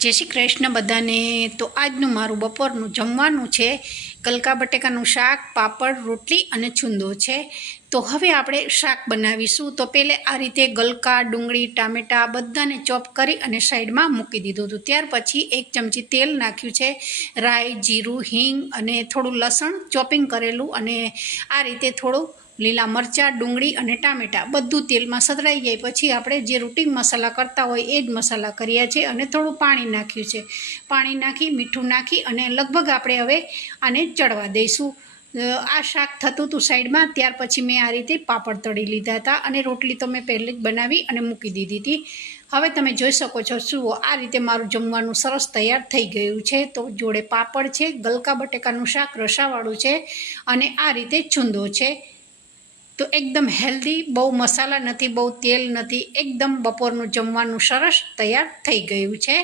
जय श्री कृष्ण बधाने। तो आजनु मारू बपोरनु जमवानुं छे गलका बटेकानुं शाक, पापड़, रोटली अने छूंदो छे। तो हवे आपणे शाक बनावीशुं। तो पहले आ रीते गलका, डूंगળી, टामेटा बधाने चॉप करी अने साइडमां मूकी दीधुं हतुं। त्यार पछी 1 चमची तेल नाख्युं छे, राई, जीरुं, हींग अने थोडुं लसण चॉपिंग करेलुं अने आ रीते थोडुं લીલા મરચાં, ડુંગળી અને ટામેટાં બધું તેલમાં સતળાઈ જાય પછી આપણે જે રૂટિન મસાલા કરતા હોય એ જ મસાલા કર્યા છે અને થોડું પાણી નાખ્યું છે। પાણી નાખી મીઠું નાખી અને લગભગ આપણે હવે આને ચડવા દઈશું। આ શાક થતું હતું સાઈડમાં, ત્યાર પછી મેં આ રીતે પાપડ તળી લીધા હતા અને રોટલી તો મેં પહેલે જ બનાવી અને મૂકી દીધી હતી। હવે તમે જોઈ શકો છો જુઓ આ રીતે મારું જમવાનું સરસ તૈયાર થઈ ગયું છે। તો જોડે પાપડ છે, ગલકા બટેકાનું શાક રસાવાળું છે અને આ રીતે છૂંદો છે। तो एकदम हेल्दी, बहु मसाला नहीं, बहु तेल नहीं, एकदम बपोरनु जमवानुं सरस तैयार थई गयुं छे।